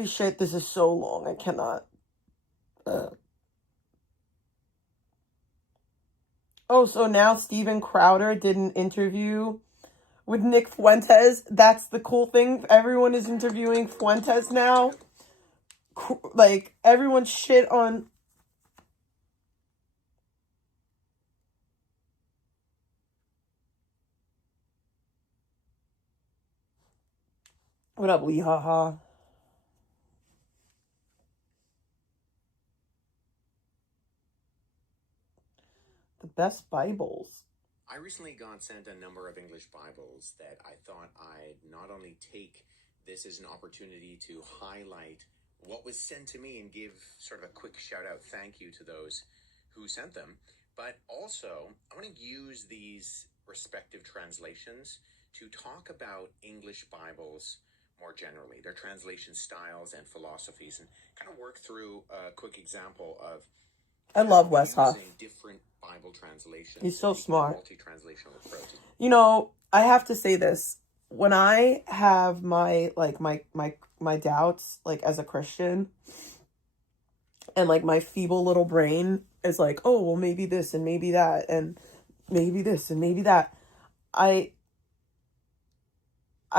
Holy shit, this is so long. I cannot. Oh, so now Steven Crowder did an interview with Nick Fuentes. That's the cool thing. Everyone is interviewing Fuentes now. Like, everyone shit on... What up, Lee Haha? The best Bibles. I recently got sent a number of English Bibles that I thought I'd not only take this as an opportunity to highlight what was sent to me and give sort of a quick shout out thank you to those who sent them, but also I want to use these respective translations to talk about English Bibles more generally, their translation styles and philosophies, and kind of work through a quick example of I love Wes Huff. Different Bible translations. He's so smart. Multi-translational approach. You know, I have to say this. When I have my doubts, like, as a Christian, and, like, my feeble little brain is like, oh, well, maybe this and maybe that and maybe this and maybe that, I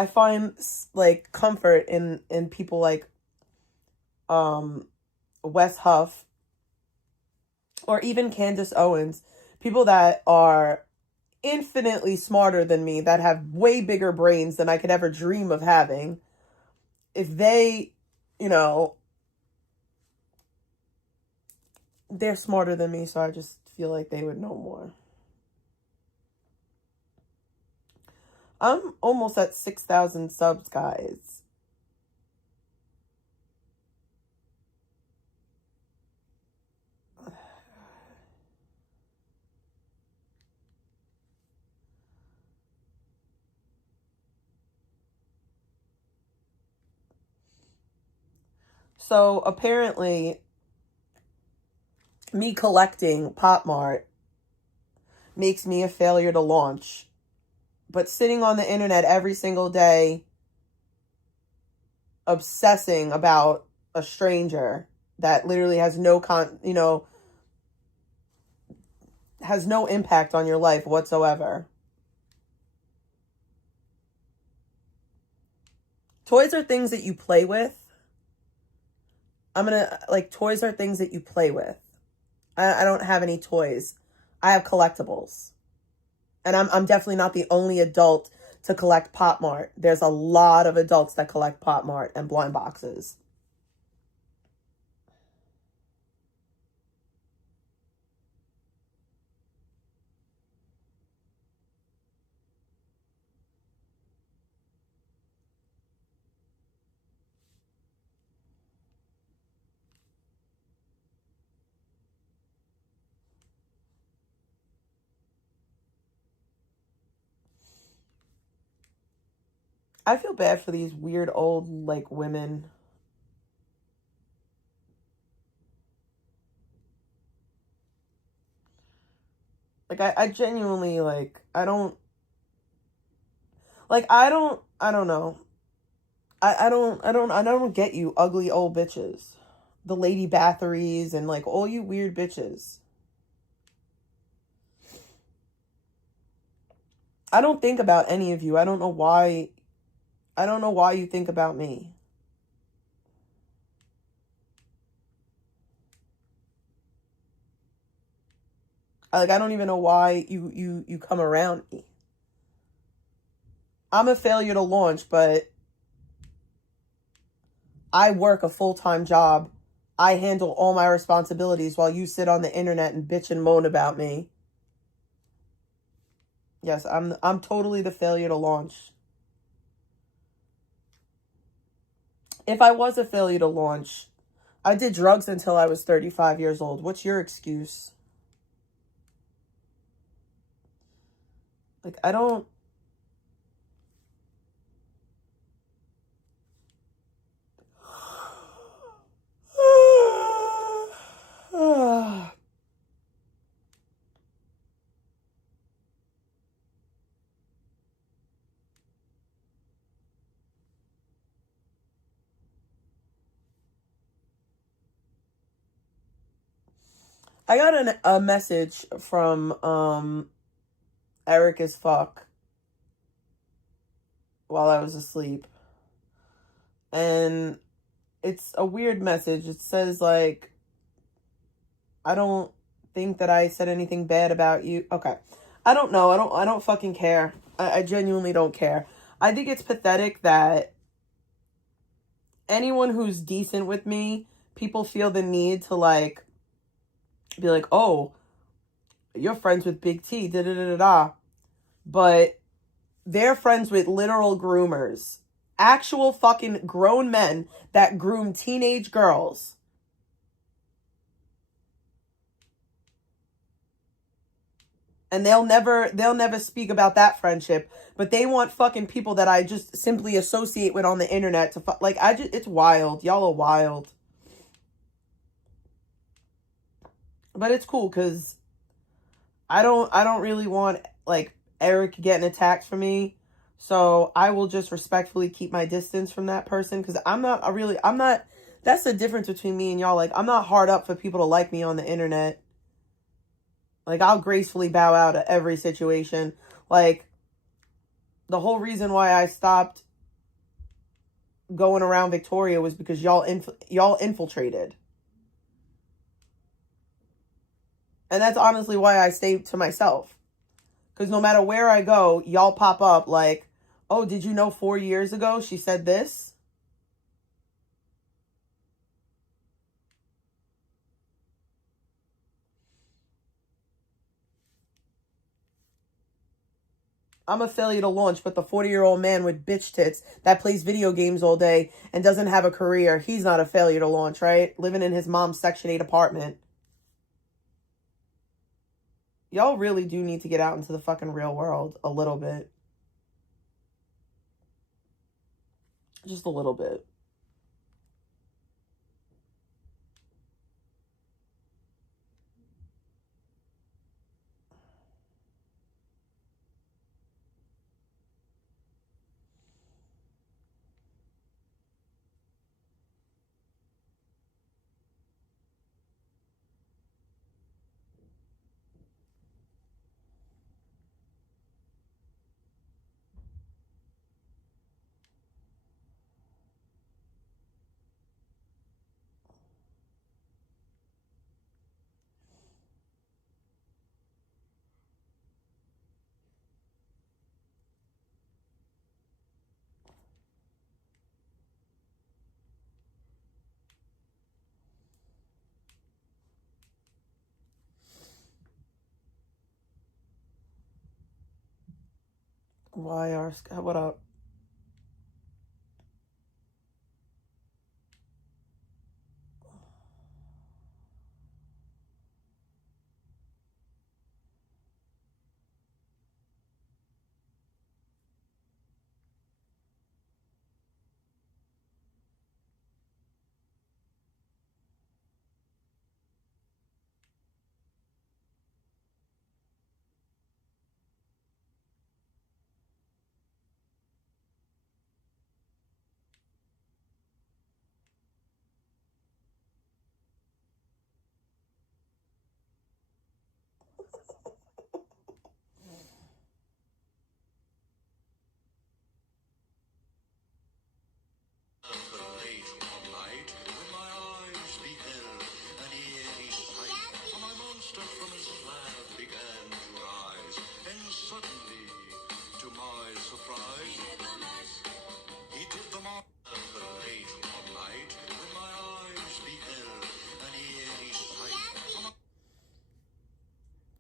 find, like, comfort in people like Wes Huff, or even Candace Owens, people that are infinitely smarter than me, that have way bigger brains than I could ever dream of having. If they, you know, they're smarter than me, so I just feel like they would know more. I'm almost at 6,000 subs, guys. So apparently, me collecting Pop Mart makes me a failure to launch. But sitting on the internet every single day, obsessing about a stranger that literally has has no impact on your life whatsoever. Toys are things that you play with. Toys are things that you play with. I don't have any toys. I have collectibles. And I'm definitely not the only adult to collect Pop Mart. There's a lot of adults that collect Pop Mart and blind boxes. I feel bad for these weird old, like, women. Like, I genuinely, like, I don't know. I don't get you ugly old bitches. The Lady Bathories and, like, all you weird bitches. I don't think about any of you. I don't know why you think about me. I don't even know why you come around me. I'm a failure to launch, but I work a full-time job. I handle all my responsibilities while you sit on the internet and bitch and moan about me. Yes, I'm totally the failure to launch. If I was a failure to launch, I did drugs until I was 35 years old. What's your excuse? Like, I don't... I got a message from Eric as fuck while I was asleep. And it's a weird message. It says like, I don't think that I said anything bad about you. Okay. I don't know. I don't fucking care. I genuinely don't care. I think it's pathetic that anyone who's decent with me, people feel the need to like be like, oh, you're friends with Big T, da da da da da. But they're friends with literal groomers. Actual fucking grown men that groom teenage girls. And they'll never speak about that friendship, but they want fucking people that I just simply associate with on the internet to like it's wild. Y'all are wild. But it's cool cuz I don't really want like Eric getting attacked for me. So I will just respectfully keep my distance from that person cuz I'm not that's the difference between me and y'all. Like I'm not hard up for people to like me on the internet. Like I'll gracefully bow out of every situation. Like the whole reason why I stopped going around Victoria was because y'all infiltrated. And that's honestly why I stayed to myself. Because no matter where I go, y'all pop up like, oh, did you know 4 years ago she said this? I'm a failure to launch, but the 40-year-old man with bitch tits that plays video games all day and doesn't have a career, he's not a failure to launch, right? Living in his mom's Section 8 apartment. Y'all really do need to get out into the fucking real world a little bit. Just a little bit. What up?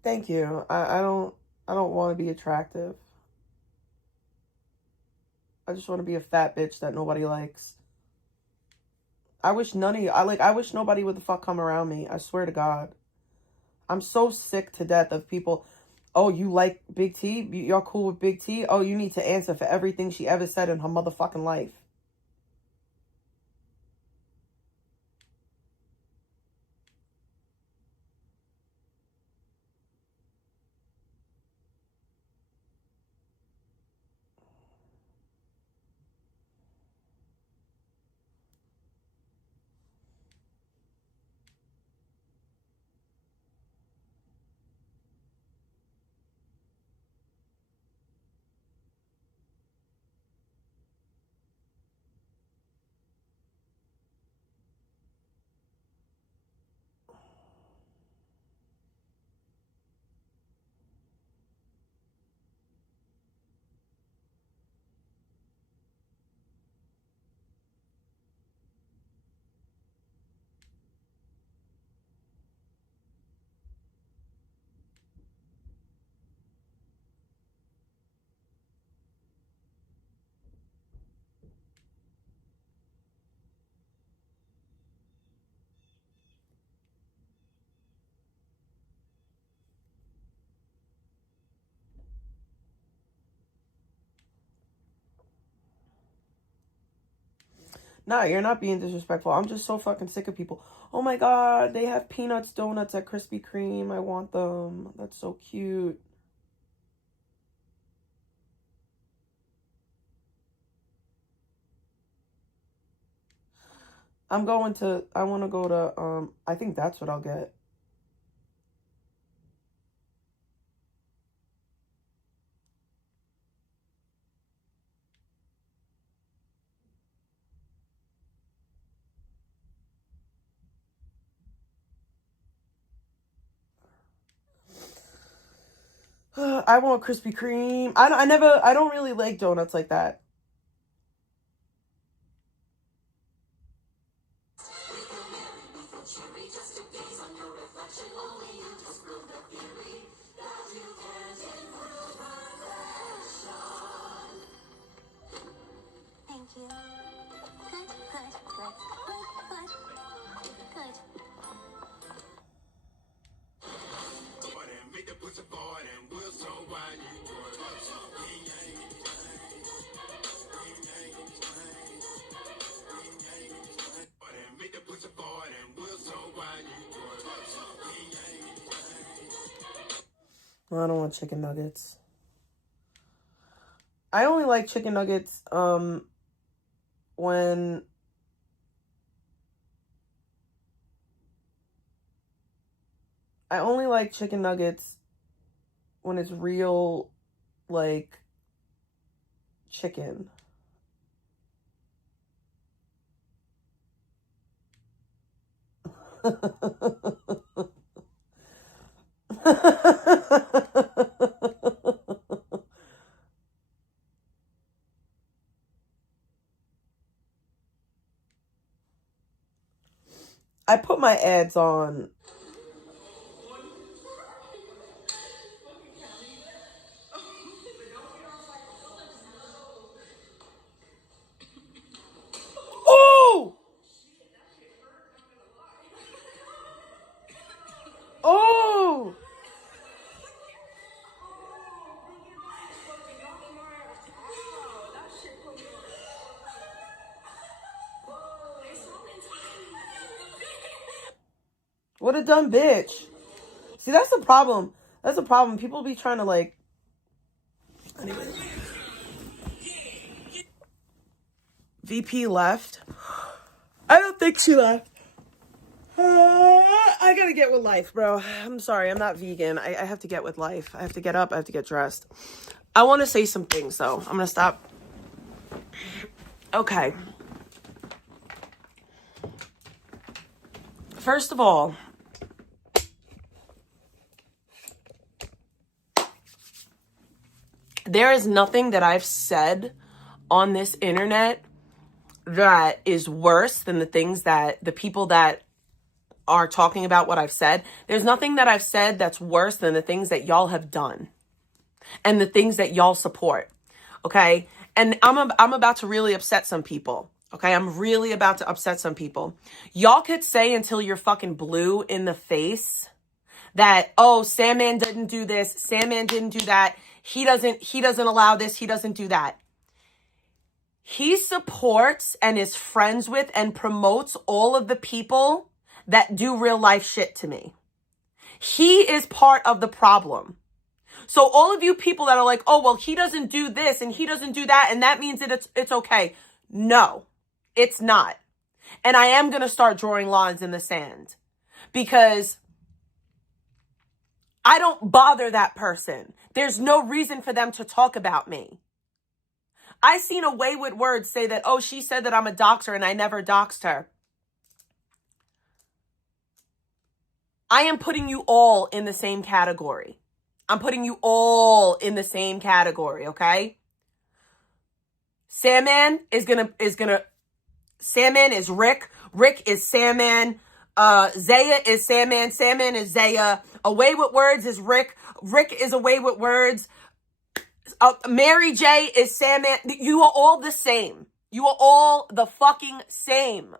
Thank you. I don't want to be attractive. I just want to be a fat bitch that nobody likes. I wish none of you I wish nobody would the fuck come around me. I swear to God. I'm so sick to death of people. Oh, you like Big T? You're cool with Big T? Oh, you need to answer for everything she ever said in her motherfucking life. Nah, you're not being disrespectful. I'm just so fucking sick of people. Oh my god, they have peanuts donuts at Krispy Kreme. I want them. That's so cute. I want to go to, I think that's what I'll get. I want Krispy Kreme. I don't really like donuts like that. Thank you. Good, good, good, good, good. Well, I don't want chicken nuggets. I only like chicken nuggets when I only like chicken nuggets when it's real, like, chicken. I put my ads on. Oh! Oh! What a dumb bitch. See, that's the problem. That's the problem. People be trying to, like... Anyway. VP left. I don't think she left. I gotta get with life, bro. I'm sorry, I'm not vegan. I have to get with life. I have to get up. I have to get dressed. I want to say some things, though. I'm gonna stop. Okay. First of all, there is nothing that I've said on this internet that is worse than the things that the people that are talking about what I've said. There's nothing that I've said that's worse than the things that y'all have done and the things that y'all support. Okay. And I'm about to really upset some people. Okay. I'm really about to upset some people. Y'all could say until you're fucking blue in the face that, oh, Sandman didn't do this. Sandman didn't do that. He doesn't allow this. He doesn't do that. He supports and is friends with and promotes all of the people that do real life shit to me. He is part of the problem. So all of you people that are like, oh, well, he doesn't do this and he doesn't do that, and that means that it's okay. No, it's not. And I am going to start drawing lines in the sand because I don't bother that person. There's no reason for them to talk about me. I seen a Way with Words say that, oh, she said that I'm a doxer and I never doxed her. I am putting you all in the same category. I'm putting you all in the same category, okay? Sandman is gonna, Sandman is Rick. Rick is Sandman. Zaya is Sandman. Sandman is Zaya. A Way with Words is Rick. Rick is A Way with Words. Mary J is Sandman. You are all the same. You are all the fucking same.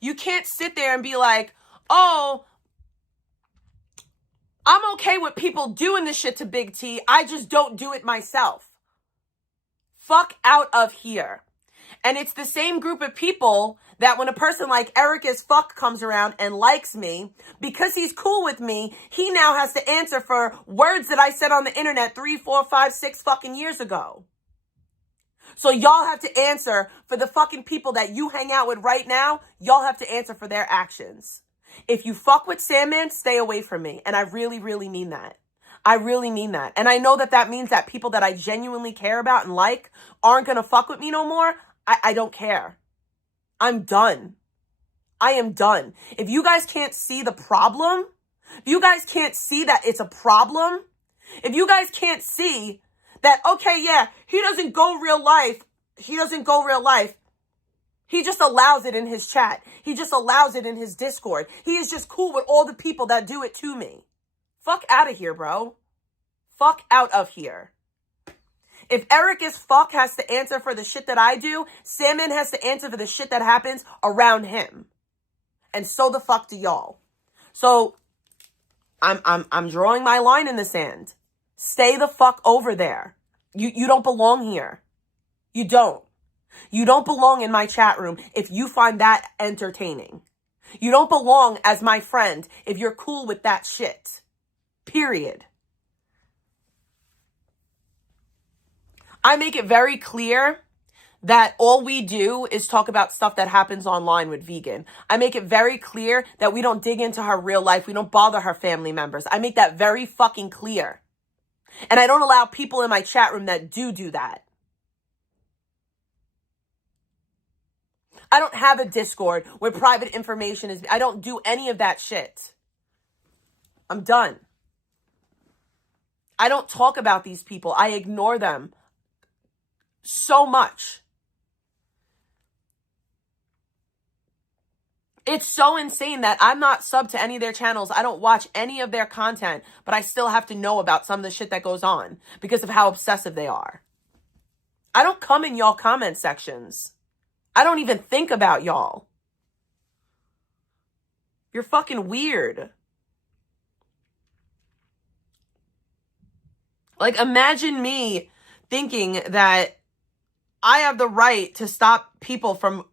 You can't sit there and be like, oh, I'm okay with people doing this shit to Big T. I just don't do it myself. Fuck out of here. And it's the same group of people that when a person like Eric as fuck comes around and likes me, because he's cool with me, he now has to answer for words that I said on the internet 3, 4, 5, 6 fucking years ago. So y'all have to answer for the fucking people that you hang out with right now. Y'all have to answer for their actions. If you fuck with Sandman, stay away from me. And I really, really mean that. I really mean that. And I know that that means that people that I genuinely care about and like aren't going to fuck with me no more. I don't care. I'm done. I am done. If you guys can't see the problem, if you guys can't see that it's a problem, if you guys can't see that, okay, yeah, he doesn't go real life. He doesn't go real life. He just allows it in his chat. He just allows it in his Discord. He is just cool with all the people that do it to me. Fuck out of here, bro. Fuck out of here. If Eric as fuck has to answer for the shit that I do, Salmon has to answer for the shit that happens around him. And so the fuck do y'all. So I'm drawing my line in the sand. Stay the fuck over there. You don't belong here. You don't. You don't belong in my chat room if you find that entertaining. You don't belong as my friend if you're cool with that shit. Period. I make it very clear that all we do is talk about stuff that happens online with Vegan. I make it very clear that we don't dig into her real life. We don't bother her family members. I make that very fucking clear. And I don't allow people in my chat room that do that. I don't have a Discord where private information is. I don't do any of that shit. I'm done. I don't talk about these people. I ignore them so much. It's so insane that I'm not subbed to any of their channels. I don't watch any of their content, but I still have to know about some of the shit that goes on because of how obsessive they are. I don't come in y'all comment sections. I don't even think about y'all. You're fucking weird. Like, imagine me thinking that I have the right to stop people from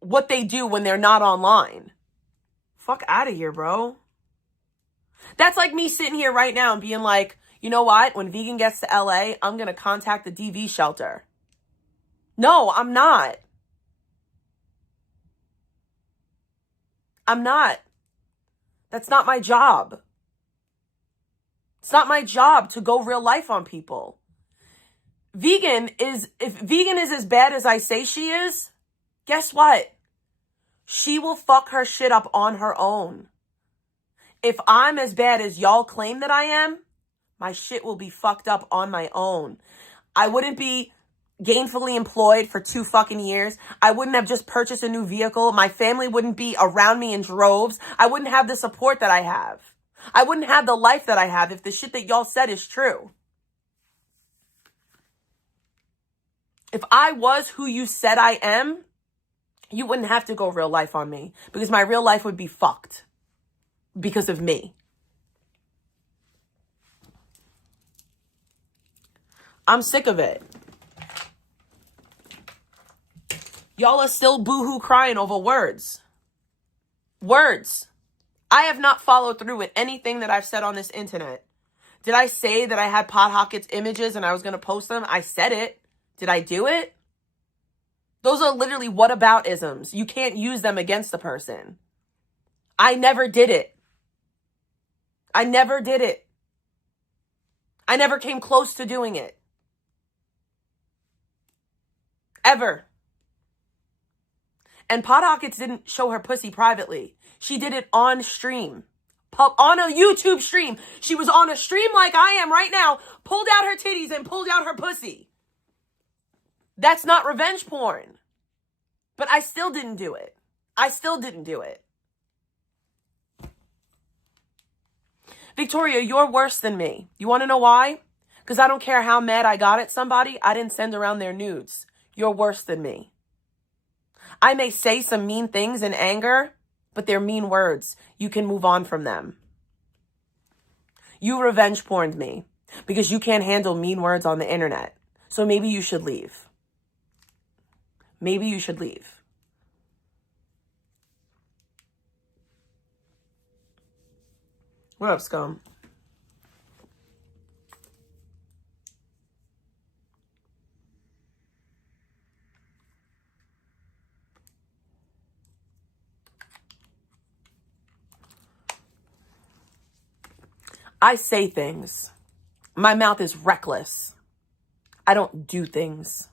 what they do when they're not online. Fuck out of here, bro. That's like me sitting here right now and being like, you know what? When Vegan gets to LA, I'm going to contact the DV shelter. No, I'm not. I'm not. That's not my job. It's not my job to go real life on people. If Vegan is as bad as I say she is, guess what? She will fuck her shit up on her own. If I'm as bad as y'all claim that I am, my shit will be fucked up on my own. I wouldn't be gainfully employed for 2 fucking years. I wouldn't have just purchased a new vehicle. My family wouldn't be around me in droves. I wouldn't have the support that I have. I wouldn't have the life that I have if the shit that y'all said is true. If I was who you said I am, you wouldn't have to go real life on me because my real life would be fucked because of me. I'm sick of it. Y'all are still boohoo crying over words. Words. I have not followed through with anything that I've said on this internet. Did I say that I had Pot Hockett's images and I was going to post them? I said it. Did I do it? Those are literally whataboutisms. You can't use them against the person. I never did it. I never did it. I never came close to doing it. Ever. And Pot Hockett's didn't show her pussy privately. She did it on stream. On a YouTube stream. She was on a stream like I am right now, pulled out her titties and pulled out her pussy. That's not revenge porn. But I still didn't do it. I still didn't do it. Victoria, you're worse than me. You want to know why? Because I don't care how mad I got at somebody. I didn't send around their nudes. You're worse than me. I may say some mean things in anger, but they're mean words. You can move on from them. You revenge porned me because you can't handle mean words on the internet. So maybe you should leave. maybe you should leave. What up, scum? I say things. My mouth is reckless. I don't do things.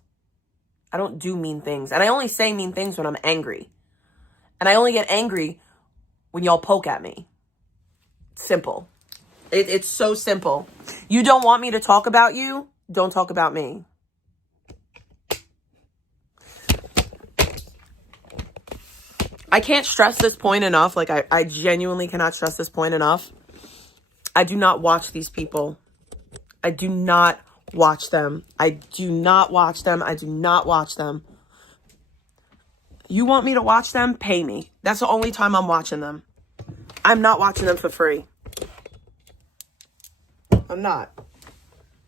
I don't do mean things. And I only say mean things when I'm angry. And I only get angry when y'all poke at me. Simple. It's so simple. You don't want me to talk about you? Don't talk about me. I can't stress this point enough. Like, I genuinely cannot stress this point enough. I do not watch these people. I do not watch them. I do not watch them. I do not watch them. You want me to watch them? Pay me. That's the only time I'm watching them. I'm not watching them for free. I'm not.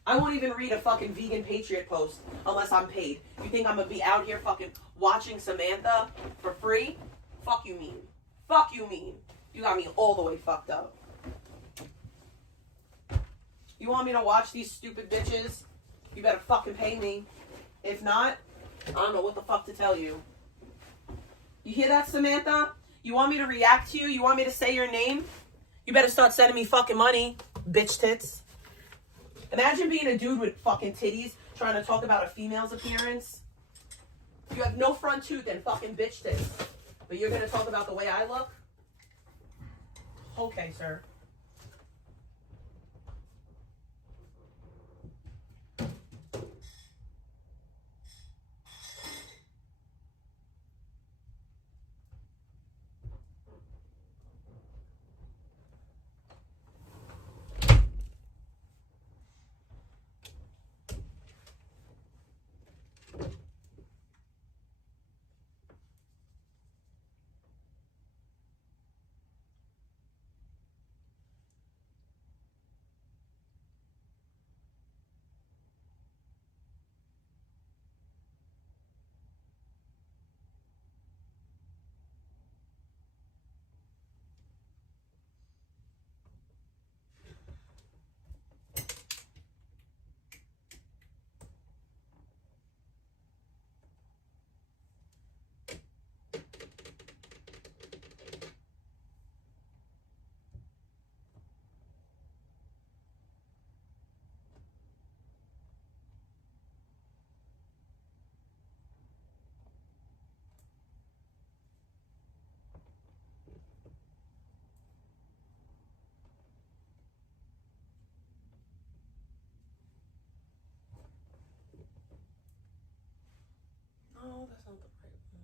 I won't even read a fucking vegan patriot post unless I'm paid. You think I'm gonna be out here fucking watching Samantha for free? Fuck you mean. Fuck you mean. You got me all the way fucked up. You want me to watch these stupid bitches? You better fucking pay me. If not, I don't know what the fuck to tell you. You hear that, Samantha? You want me to react to you? You want me to say your name? You better start sending me fucking money, bitch tits. Imagine being a dude with fucking titties trying to talk about a female's appearance. You have no front tooth and fucking bitch tits. But you're gonna talk about the way I look? Okay, sir. No, that's not the right one.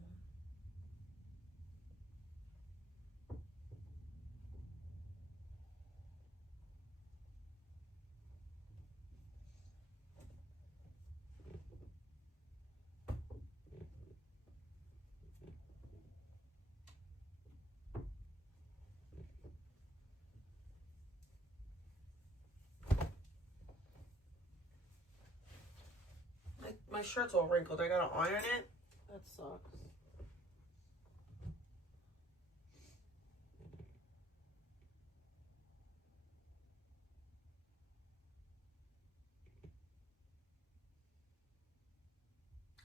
My shirt's all wrinkled. I gotta iron it. That sucks.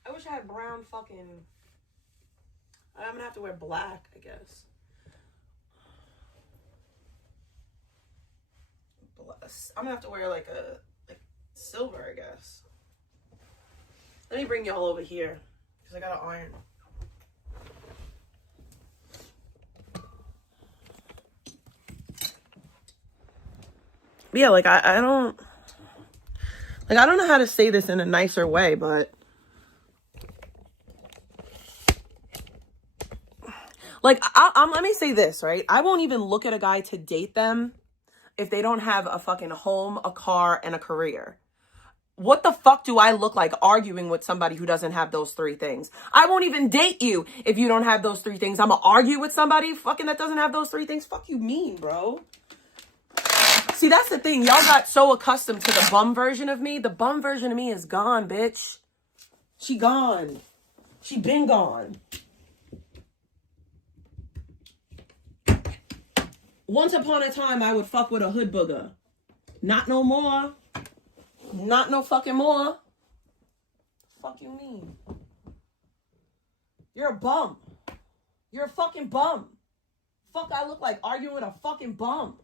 I wish I had brown fucking... I'm gonna have to wear black, I guess. I'm gonna have to wear like silver, I guess. Let me bring y'all over here because I gotta iron. But yeah, like I don't know how to say this in a nicer way, but like let me say this, right? I won't even look at a guy to date them if they don't have a fucking home, a car, and a career. What the fuck do I look like arguing with somebody who doesn't have those three things? I won't even date you if you don't have those three things. I'm gonna argue with somebody fucking that doesn't have those three things. Fuck you mean, bro? See, that's the thing. Y'all got so accustomed to the bum version of me. The bum version of me is gone, bitch. She gone. She been gone. Once upon a time, I would fuck with a hood booger. Not no more. Not no fucking more. Fuck you mean? You're a bum. You're a fucking bum. Fuck I look like arguing with a fucking bum.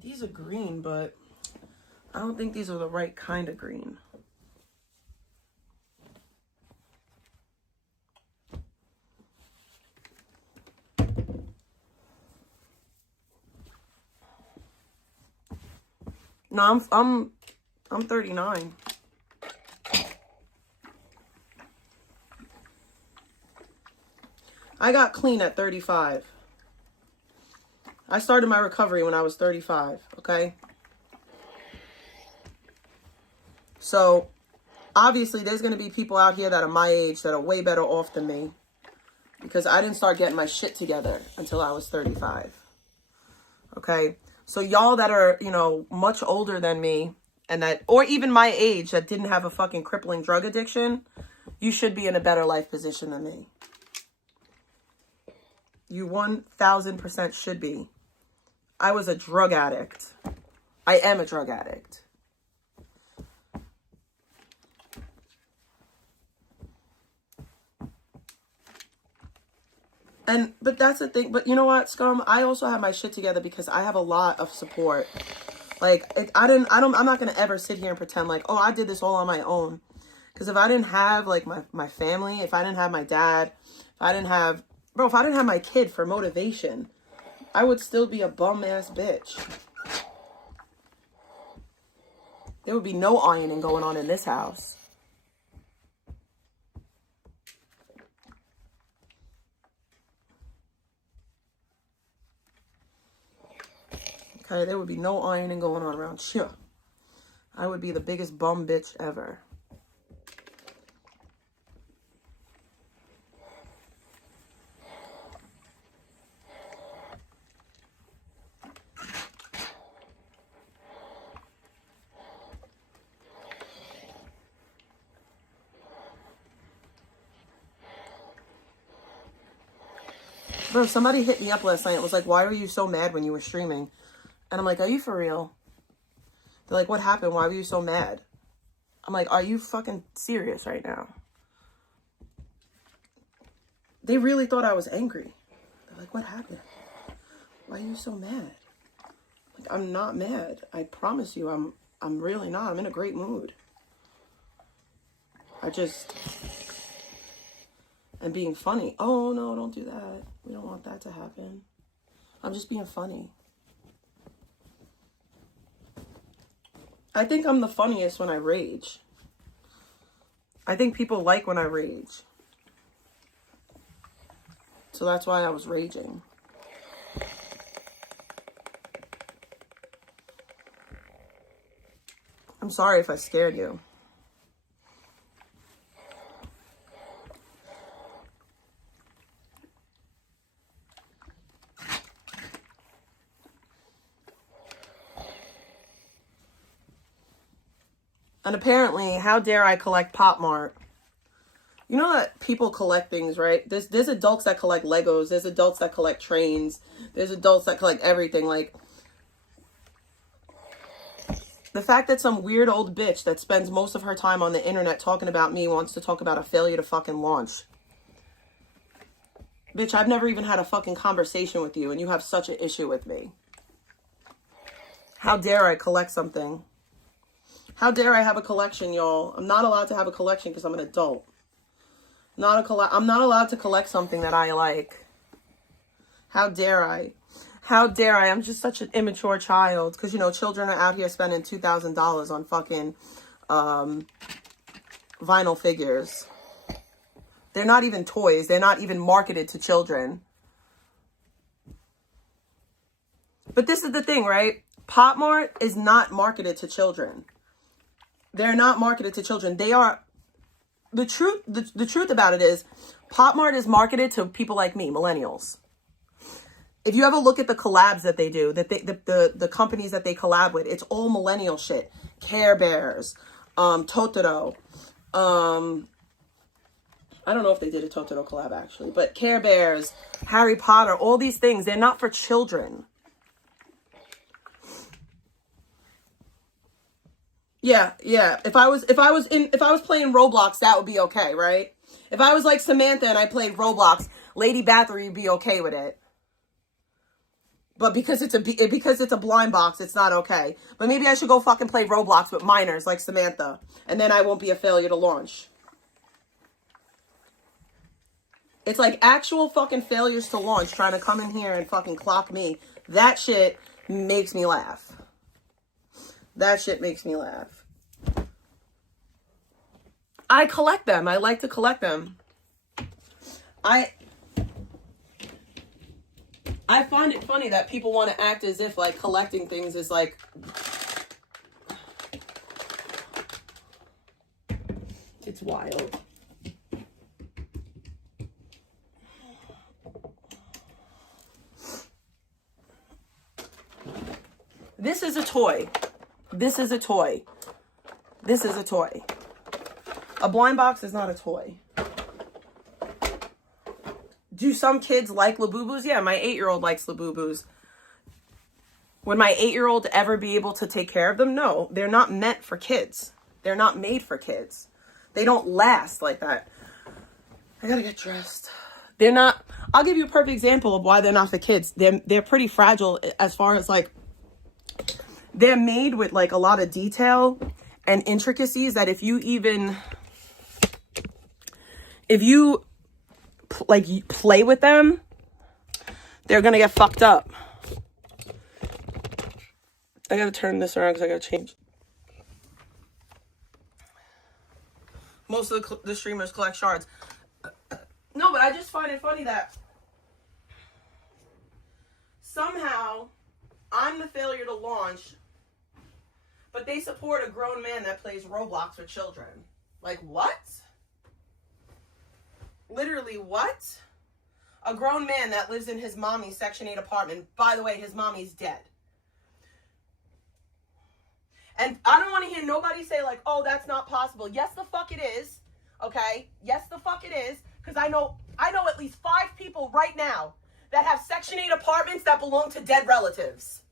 These are green, but I don't think these are the right kind of green. No, I'm 39. I got clean at 35. I started my recovery when I was 35, okay? So, obviously, there's going to be people out here that are my age that are way better off than me. Because I didn't start getting my shit together until I was 35. Okay? So, y'all that are, you know, much older than me, and that, or even my age, that didn't have a fucking crippling drug addiction, you should be in a better life position than me. You 1000% should be. I was a drug addict. I am a drug addict. But that's the thing. But you know what, scum? I also have my shit together because I have a lot of support. Like, I'm not going to ever sit here and pretend like, oh, I did this all on my own. Because if I didn't have, like, my family, if I didn't have my dad, if I didn't have my kid for motivation, I would still be a bum-ass bitch. There would be no ironing going on in this house. Okay, there would be no ironing going on around here. I would be the biggest bum bitch ever. Bro, somebody hit me up last night and was like, why were you so mad when you were streaming? And I'm like, are you for real? They're like, what happened? Why were you so mad? I'm like, are you fucking serious right now? They really thought I was angry. They're like, what happened? Why are you so mad? Like, I'm not mad. I promise you, I'm really not. I'm in a great mood. I'm being funny. Oh, no, don't do that. We don't want that to happen. I'm just being funny. I think I'm the funniest when I rage. I think people like when I rage. So that's why I was raging. I'm sorry if I scared you. And apparently, how dare I collect Pop Mart? You know that people collect things, right? There's adults that collect Legos. There's adults that collect trains. There's adults that collect everything. Like, the fact that some weird old bitch that spends most of her time on the internet talking about me wants to talk about a failure to fucking launch. Bitch, I've never even had a fucking conversation with you, and you have such an issue with me. How dare I collect something? How dare I have a collection, y'all? I'm not allowed to have a collection because I'm an adult. I'm not allowed to collect something that I like. How dare I? How dare I? I'm just such an immature child. Because, you know, children are out here spending $2,000 on fucking vinyl figures. They're not even toys. They're not even marketed to children. But this is the thing, right? Pop Mart is not marketed to children. They're not marketed to children. They are, the truth about it is, Pop Mart is marketed to people like me, millennials. If you ever look at the collabs that they do, the companies that they collab with, it's all millennial shit. Care Bears, Totoro. I don't know if they did a Totoro collab actually, but Care Bears, Harry Potter, all these things, they're not for children. Yeah. If I was playing Roblox, that would be okay, right? If I was like Samantha and I played Roblox, Lady Bathory would be okay with it. But because it's a blind box, it's not okay. But maybe I should go fucking play Roblox with minors like Samantha, and then I won't be a failure to launch. It's like actual fucking failures to launch trying to come in here and fucking clock me. That shit makes me laugh. That shit makes me laugh. I collect them. I like to collect them. I find it funny that people want to act as if like collecting things is like, it's wild. This is a toy. This is a toy. This is a toy. A blind box is not a toy. Do some kids like Labubus? Yeah, my 8-year-old likes Labubus. Would my 8-year-old ever be able to take care of them? No, they're not meant for kids. They're not made for kids. They don't last like that. I gotta get dressed. They're not, I'll give you a perfect example of why they're not for kids. They're pretty fragile as far as like, they're made with like a lot of detail and intricacies that if you play with them, they're gonna get fucked up. I gotta turn this around because I gotta change. Most of the streamers collect shards. No, but I just find it funny that somehow I'm the failure to launch, but they support a grown man that plays Roblox with children. Like, what? Literally, what? A grown man that lives in his mommy's Section 8 apartment. By the way, his mommy's dead. And I don't want to hear nobody say like, oh, that's not possible. Yes, the fuck it is. Okay? Yes, the fuck it is. Because I know at least 5 people right now that have Section 8 apartments that belong to dead relatives.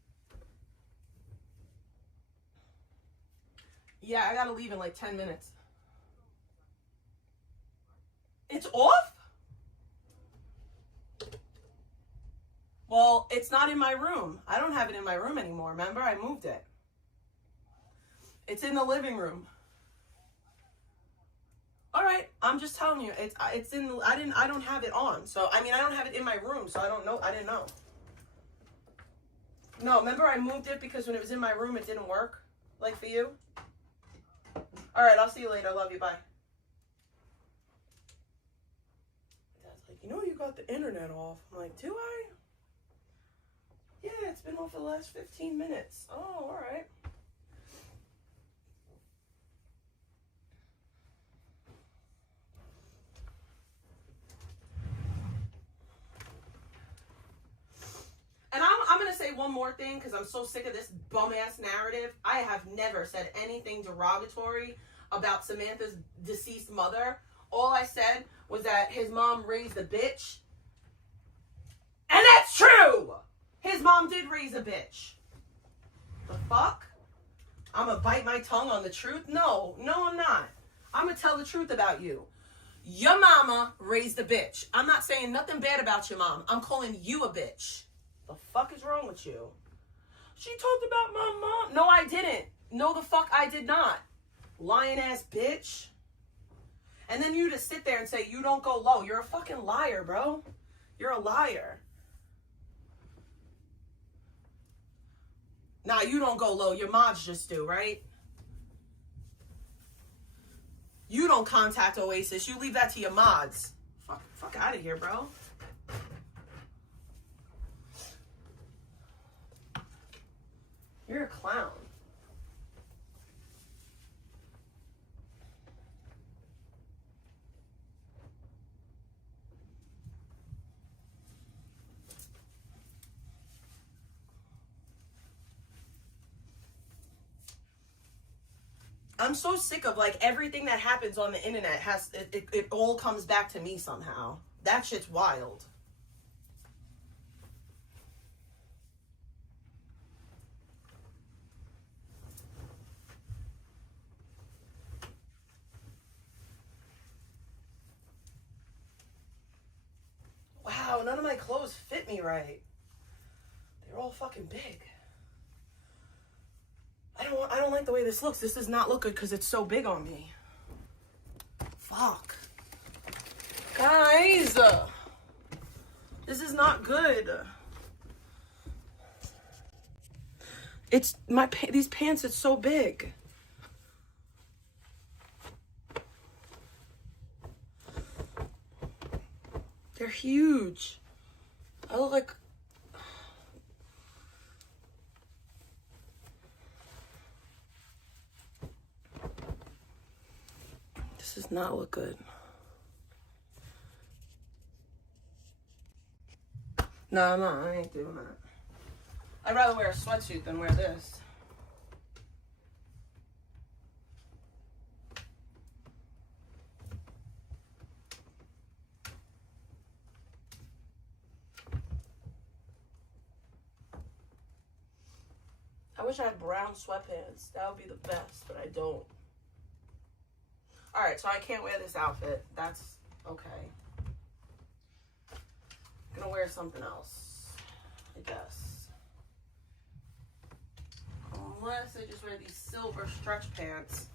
Yeah, I gotta leave in like 10 minutes. It's off? Well, it's not in my room. I don't have it in my room anymore. Remember, I moved it. It's in the living room. All right, I'm just telling you. It's in the, I don't have it on. So, I mean, I don't have it in my room, so I don't know. I didn't know. No, remember I moved it because when it was in my room, it didn't work? Like for you? All right, I'll see you later. Love you. Bye. Dad's like, you know you got the internet off. I'm like, do I? Yeah, it's been off for the last 15 minutes. Oh, all right. And I'm going to say one more thing because I'm so sick of this bum-ass narrative. I have never said anything derogatory about Samantha's deceased mother. All I said was that his mom raised a bitch. And that's true! His mom did raise a bitch. The fuck? I'm going to bite my tongue on the truth? No, I'm not. I'm going to tell the truth about you. Your mama raised a bitch. I'm not saying nothing bad about your mom. I'm calling you a bitch. The fuck is wrong with you? She talked about my mom. No, I didn't. No, the fuck I did not. Lying ass bitch. And then you just sit there and say you don't go low. You're a fucking liar, bro. You're a liar. Nah, you don't go low. Your mods just do, right? You don't contact Oasis. You leave that to your mods. Fuck out of here, bro. You're a clown. I'm so sick of like everything that happens on the internet it all comes back to me somehow. That shit's wild. Wow, none of my clothes fit me right. They're all fucking big. I don't like the way this looks. This does not look good because it's so big on me. Fuck. Guys! This is not good. It's these pants, it's so big. They're huge. I look like... This does not look good. No, I ain't doing that. I'd rather wear a sweatsuit than wear this. I wish I had brown sweatpants. That would be the best, but I don't. Alright, so I can't wear this outfit. That's okay. I'm gonna wear something else, I guess. Unless I just wear these silver stretch pants.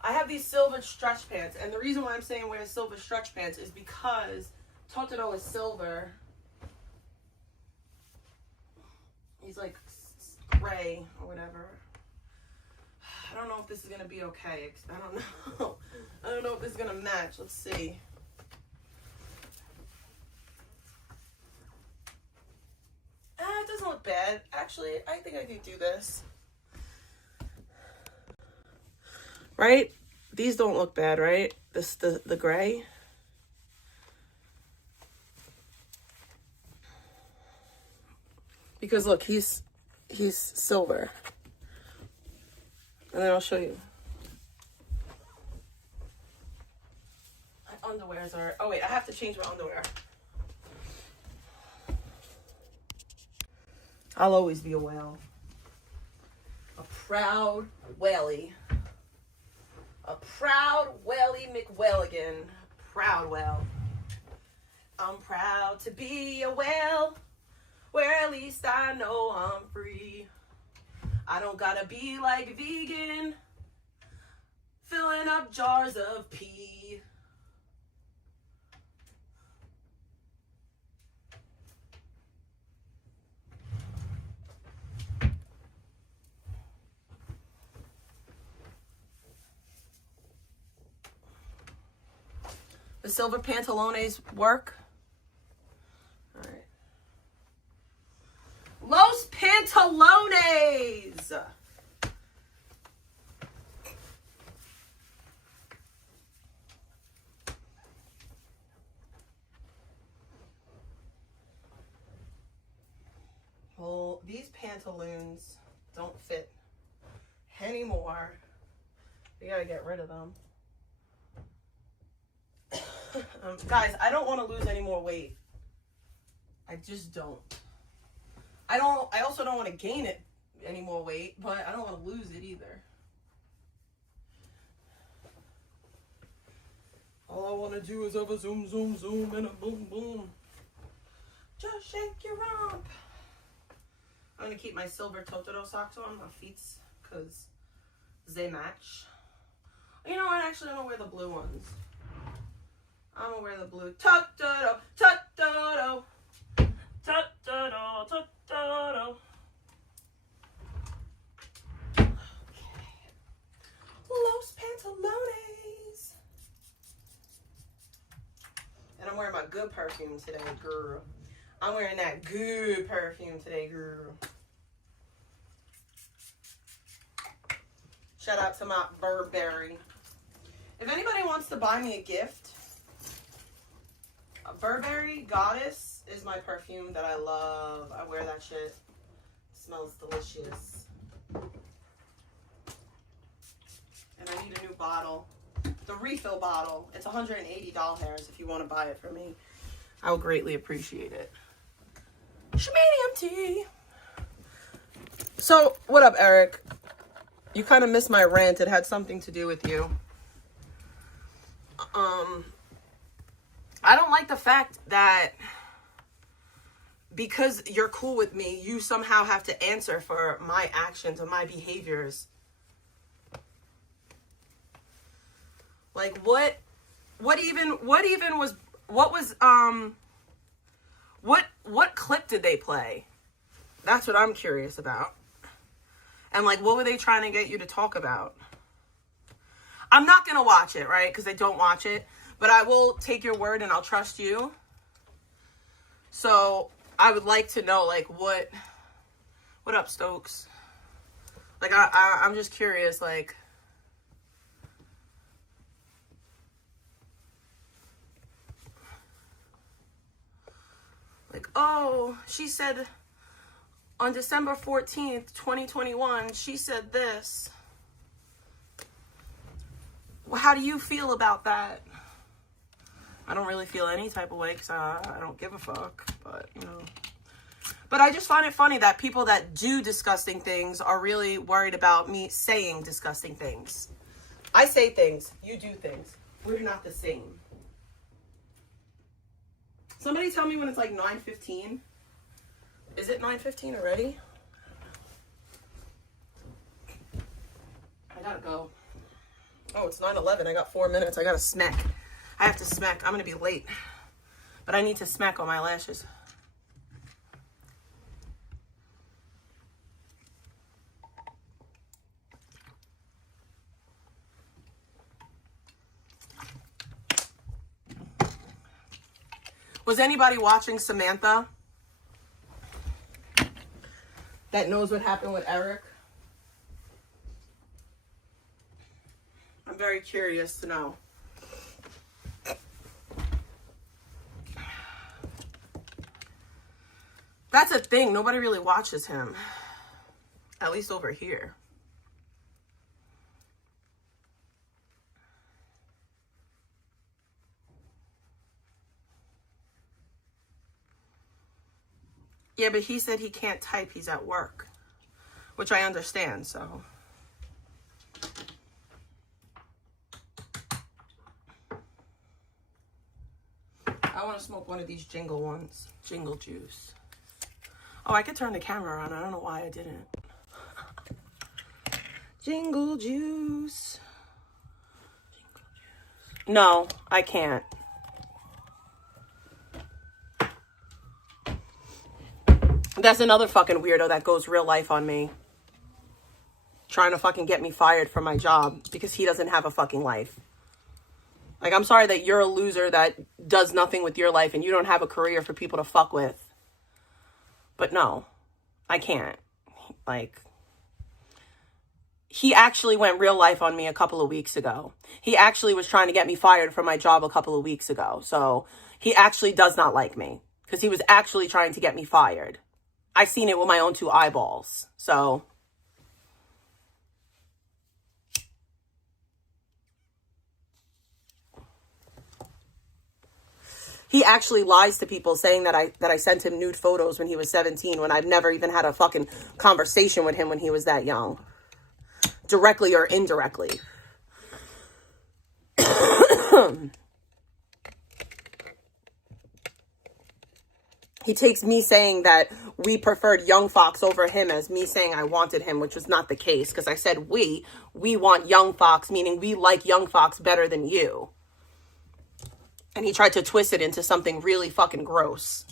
I have these silver stretch pants, and the reason why I'm saying wear silver stretch pants is because Totoro is silver. He's like gray or whatever. I don't know if this is gonna be okay. I don't know. I don't know if this is gonna match. Let's see. It doesn't look bad. Actually, I think I could do this. Right? These don't look bad, right? The gray. Because look, he's silver. And then I'll show you. My underwears are... Oh, wait. I have to change my underwear. I'll always be a whale. A proud whaley. A proud whaley McWhelligan. Proud whale. I'm proud to be a whale. Where at least I know I'm free. I don't gotta be like vegan, filling up jars of pee. The silver pantalones work. All right. Los Pantalones! Well, these pantaloons don't fit anymore. We gotta get rid of them. Guys, I don't want to lose any more weight. I just don't. I also don't want to gain it any more weight, but I don't want to lose it either. All I want to do is have a zoom, zoom, zoom, and a boom, boom. Just shake your rump. I'm going to keep my silver Totoro socks on my feet because they match. You know what? Actually, I'm going to wear the blue ones. I'm going to wear the blue Totoro, Totoro, Totoro, Totoro. Okay. Los Pantalones. And I'm wearing my good perfume today, girl. I'm wearing that good perfume today, girl. Shout out to my Burberry. If anybody wants to buy me a gift, a Burberry Goddess is my perfume that I love. I wear that shit. It smells delicious. And I need a new bottle. The refill bottle. It's $180 if you want to buy it for me. I will greatly appreciate it. Shmedium tea. So, what up, Eric? You kind of missed my rant. It had something to do with you. I don't like the fact that because you're cool with me, you somehow have to answer for my actions and my behaviors. Like what clip did they play? That's what I'm curious about. And like, what were they trying to get you to talk about? I'm not going to watch it, right? Because I don't watch it. But I will take your word and I'll trust you. So I would like to know, like, what up, Stokes? Like, I'm just curious, like, oh, she said on December 14th, 2021, she said this. Well, how do you feel about that? I don't really feel any type of way because I don't give a fuck, but, you know. But I just find it funny that people that do disgusting things are really worried about me saying disgusting things. I say things, you do things. We're not the same. Somebody tell me when it's like 9:15. Is it 9:15 already? I gotta go. Oh, it's 9:11. I got 4 minutes. I gotta smack. I have to smack. I'm gonna be late. But I need to smack on my lashes. Was anybody watching Samantha that knows what happened with Eric? I'm very curious to know. That's a thing. Nobody really watches him. At least over here. Yeah, but he said he can't type. He's at work. Which I understand, so. I want to smoke one of these jingle ones. Jingle juice. Oh, I could turn the camera on. I don't know why I didn't. Jingle juice. Jingle juice. No, I can't. That's another fucking weirdo that goes real life on me. Trying to fucking get me fired from my job because he doesn't have a fucking life. Like, I'm sorry that you're a loser that does nothing with your life and you don't have a career for people to fuck with. But no, I can't. Like, he actually went real life on me a couple of weeks ago. He actually was trying to get me fired from my job a couple of weeks ago. So he actually does not like me because he was actually trying to get me fired. I seen it with my own two eyeballs. So he actually lies to people saying that I sent him nude photos when he was 17 when I've never even had a fucking conversation with him when he was that young. Directly or indirectly. He takes me saying that we preferred Young Fox over him as me saying I wanted him, which was not the case. Because I said we want Young Fox, meaning we like Young Fox better than you. And he tried to twist it into something really fucking gross.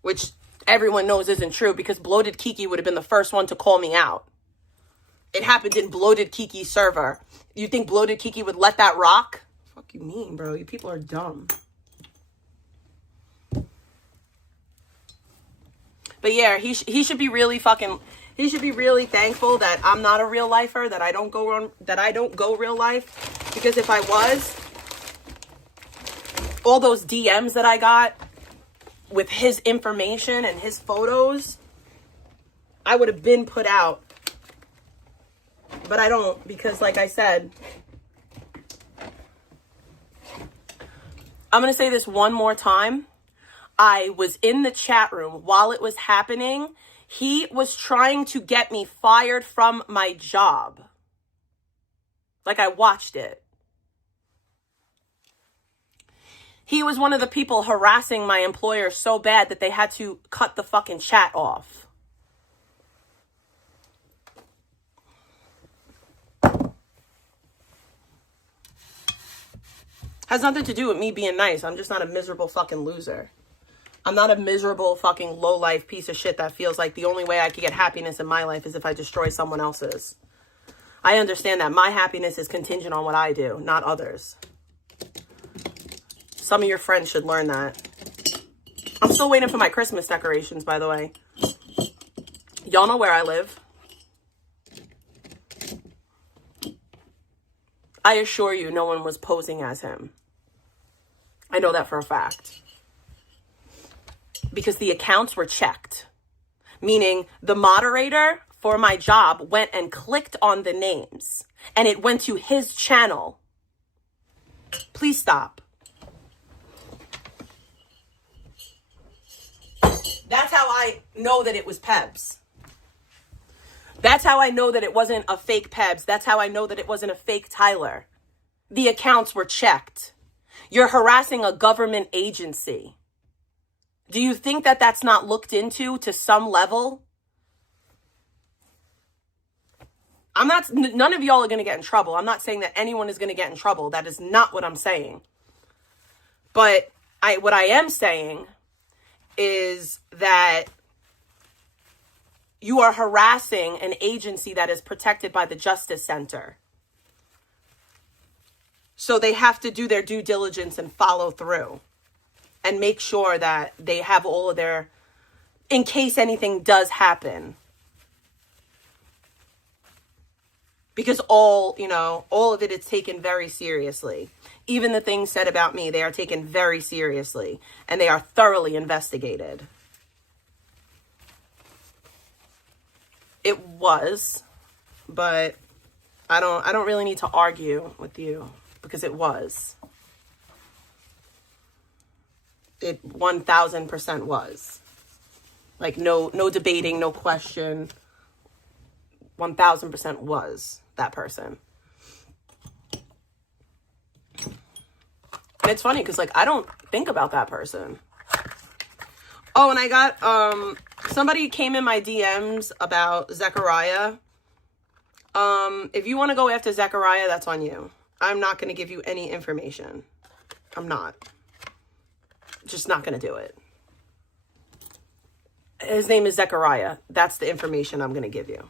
Which everyone knows isn't true because Bloated Kiki would have been the first one to call me out. It happened in Bloated Kiki's server. You think Bloated Kiki would let that rock? Fuck you mean, bro? You people are dumb. But yeah, he should be really thankful that I'm not a real lifer, that I don't go real life. Because if I was, all those DMs that I got with his information and his photos, I would have been put out. But I don't, because like I said, I'm going to say this one more time. I was in the chat room while it was happening. He was trying to get me fired from my job. Like, I watched it. He was one of the people harassing my employer so bad that they had to cut the fucking chat off. Has nothing to do with me being nice. I'm just not a miserable fucking loser. I'm not a miserable fucking low-life piece of shit that feels like the only way I could get happiness in my life is if I destroy someone else's. I understand that my happiness is contingent on what I do, not others. Some of your friends should learn that. I'm still waiting for my Christmas decorations, by the way. Y'all know where I live. I assure you, no one was posing as him. I know that for a fact. Because the accounts were checked. Meaning the moderator for my job went and clicked on the names. And it went to his channel. Please stop. That's how I know that it was Pebs. That's how I know that it wasn't a fake Pebs. That's how I know that it wasn't a fake Tyler. The accounts were checked. You're harassing a government agency. Do you think that that's not looked into to some level? None of y'all are going to get in trouble. I'm not saying that anyone is going to get in trouble. That is not what I'm saying. But what I am saying is that you are harassing an agency that is protected by the Justice Center. So they have to do their due diligence and follow through and make sure that they have all of their, in case anything does happen. Because all of it is taken very seriously. Even the things said about me, they are taken very seriously and they are thoroughly investigated. It was, but I don't really need to argue with you because it was. It 1000% was. Like no debating, no question. 1000% was that person. And it's funny because, like, I don't think about that person. Oh, and I got, somebody came in my DMs about Zechariah. If you want to go after Zechariah, that's on you. I'm not going to give you any information. I'm not. Just not going to do it. His name is Zechariah. That's the information I'm going to give you.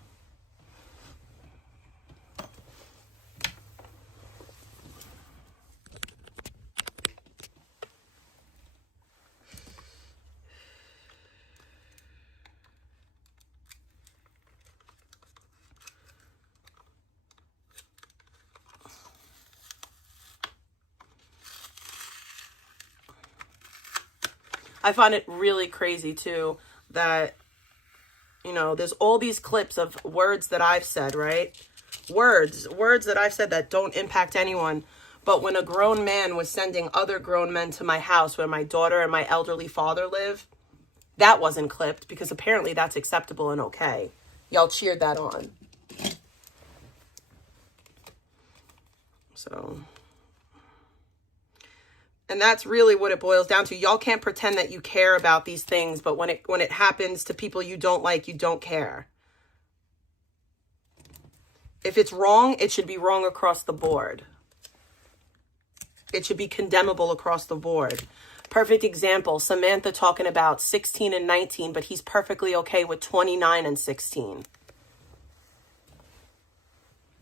I find it really crazy, too, that, there's all these clips of words that I've said, right? Words that I've said that don't impact anyone. But when a grown man was sending other grown men to my house where my daughter and my elderly father live, that wasn't clipped because apparently that's acceptable and okay. Y'all cheered that on. So... And that's really what it boils down to. Y'all can't pretend that you care about these things, but when it happens to people you don't like, you don't care. If it's wrong, it should be wrong across the board. It should be condemnable across the board. Perfect example, Samantha talking about 16 and 19, but he's perfectly okay with 29 and 16.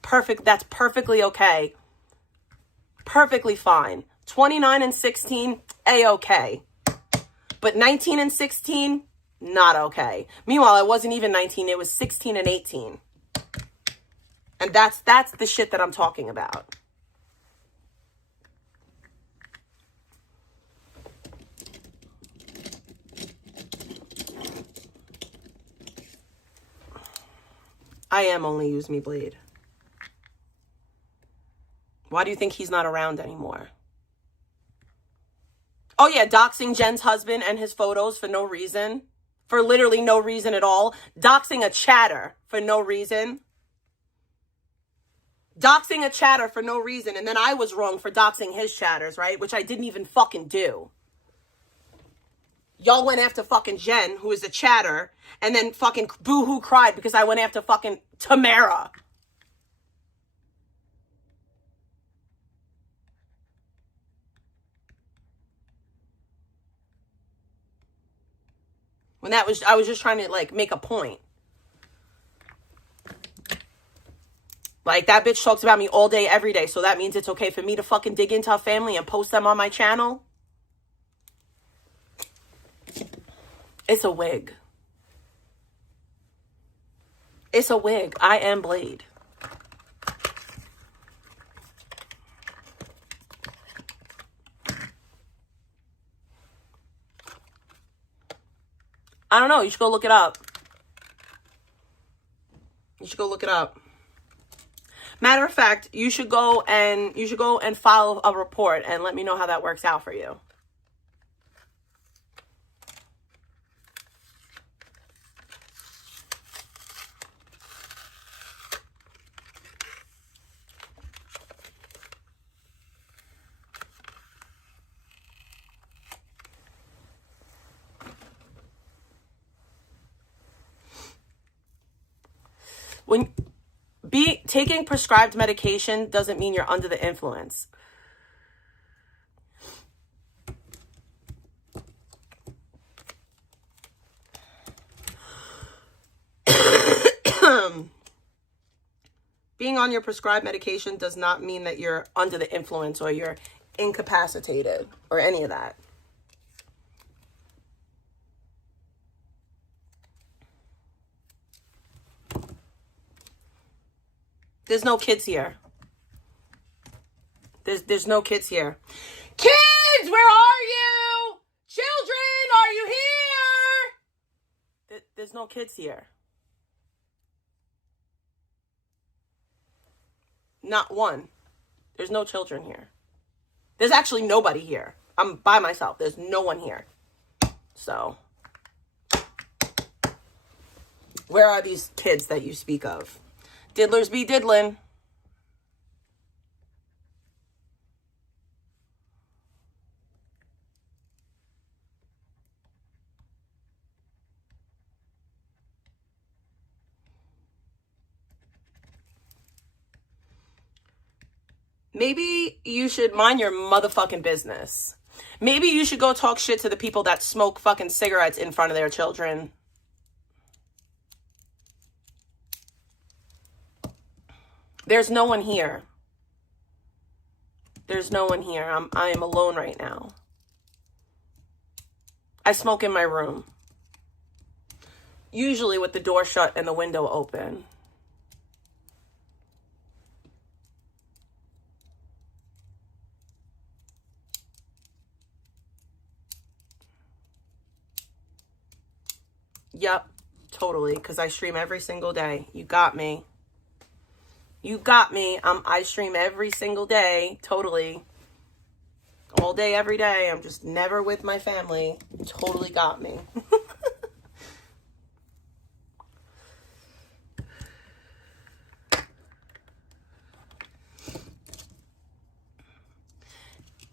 Perfect, that's perfectly okay. Perfectly fine. 29 and 16, A-okay. But 19 and 16, Not okay. Meanwhile, it wasn't even 19. It was 16 and 18. And that's the shit that I'm talking about. I am only Use Me Blade. Why do you think he's not around anymore? Oh yeah, doxing Jen's husband and his photos for no reason. For literally no reason at all. Doxing a chatter for no reason. Doxing a chatter for no reason. And then I was wrong for doxing his chatters, right? Which I didn't even fucking do. Y'all went after fucking Jen, who is a chatter, and then fucking boo-hoo cried because I went after fucking Tamara. When I was just trying to, like, make a point. Like, that bitch talks about me all day, every day, so that means it's okay for me to fucking dig into her family and post them on my channel? It's a wig. It's a wig. I am Blade. I don't know. You should go look it up. You should go look it up. Matter of fact, you should go and file a report and let me know how that works out for you. When taking prescribed medication doesn't mean you're under the influence. Being on your prescribed medication does not mean that you're under the influence or you're incapacitated or any of that. There's no kids here. There's no kids here. Kids, where are you? Children, are you here? There's no kids here. Not one. There's no children here. There's actually nobody here. I'm by myself. There's no one here. So, where are these kids that you speak of? Diddlers be diddlin'. Maybe you should mind your motherfucking business. Maybe you should go talk shit to the people that smoke fucking cigarettes in front of their children. There's no one here. There's no one here. I am alone right now. I smoke in my room. Usually with the door shut and the window open. Yep, totally, because I stream every single day. You got me. You got me. I stream every single day, totally. All day, every day. I'm just never with my family. You totally got me.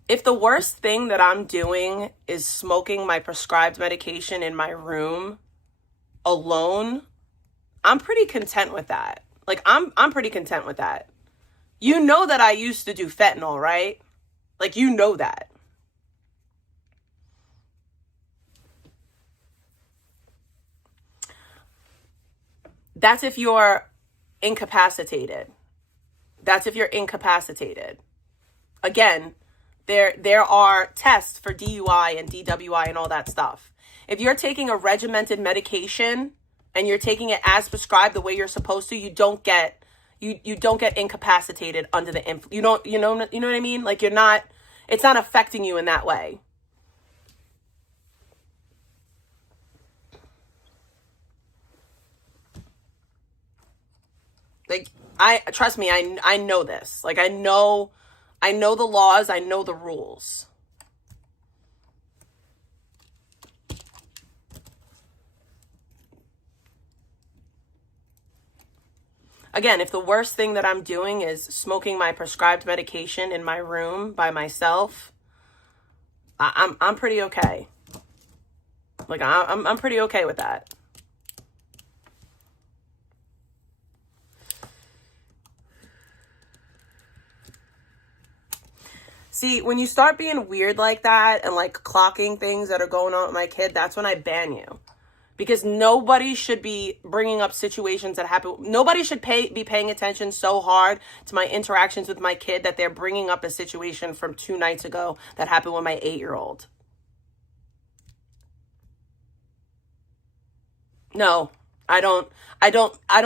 If the worst thing that I'm doing is smoking my prescribed medication in my room alone, I'm pretty content with that. Like, I'm pretty content with that. You know that I used to do fentanyl, right? Like, you know that. That's if you're incapacitated. That's if you're incapacitated. Again, there are tests for DUI and DWI and all that stuff. If you're taking a regimented medication and you're taking it as prescribed the way you're supposed to, you don't get incapacitated under the you know what I mean? Like it's not affecting you in that way. Like trust me, I know this. Like I know the laws, I know the rules. Again, if the worst thing that I'm doing is smoking my prescribed medication in my room by myself, I'm pretty okay. Like I'm pretty okay with that. See, when you start being weird like that and like clocking things that are going on with my kid, that's when I ban you. Because nobody should be bringing up situations that happen. Nobody should be paying attention so hard to my interactions with my kid that they're bringing up a situation from 2 nights ago that happened with my 8-year-old. No, I don't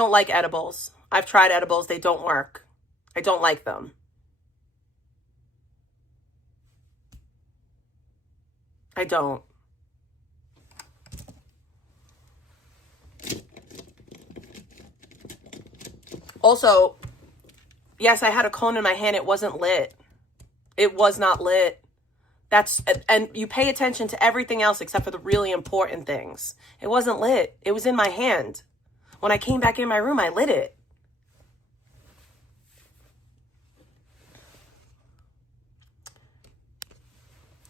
like edibles. I've tried edibles. They don't work. I don't like them. I don't. Also, yes, I had a cone in my hand. It wasn't lit. It was not lit. And you pay attention to everything else except for the really important things. It wasn't lit. It was in my hand. When I came back in my room, I lit it.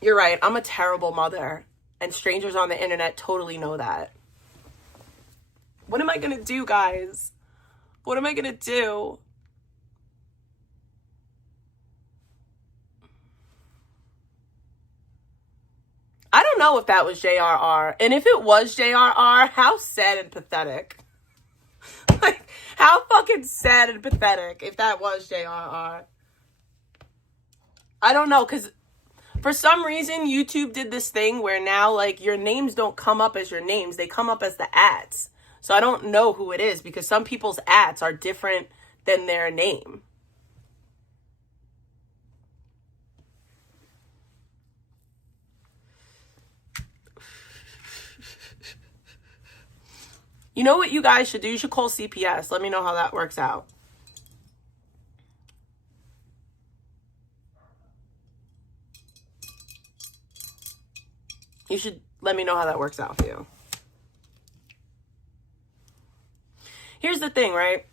You're right. I'm a terrible mother. And strangers on the internet totally know that. What am I going to do, guys? What am I going to do? I don't know if that was JRR. And if it was JRR, how sad and pathetic. Like, how fucking sad and pathetic if that was JRR. I don't know, because for some reason, YouTube did this thing where now, like, your names don't come up as your names. They come up as the ads. So I don't know who it is because some people's ads are different than their name. You know what you guys should do? You should call CPS. Let me know how that works out. You should let me know how that works out for you. Here's the thing, right?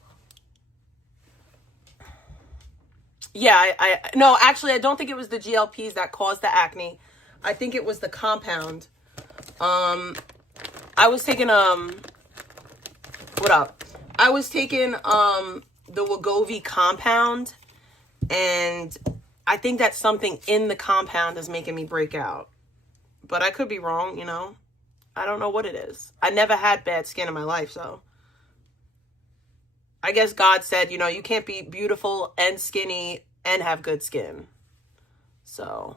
Yeah, no, actually, I don't think it was the GLPs that caused the acne. I think it was the compound. I was taking, what up? I was taking, the Wegovy compound, and I think that something in the compound is making me break out. But I could be wrong, you know? I don't know what it is. I never had bad skin in my life, so. I guess God said, you know, you can't be beautiful and skinny and have good skin. So,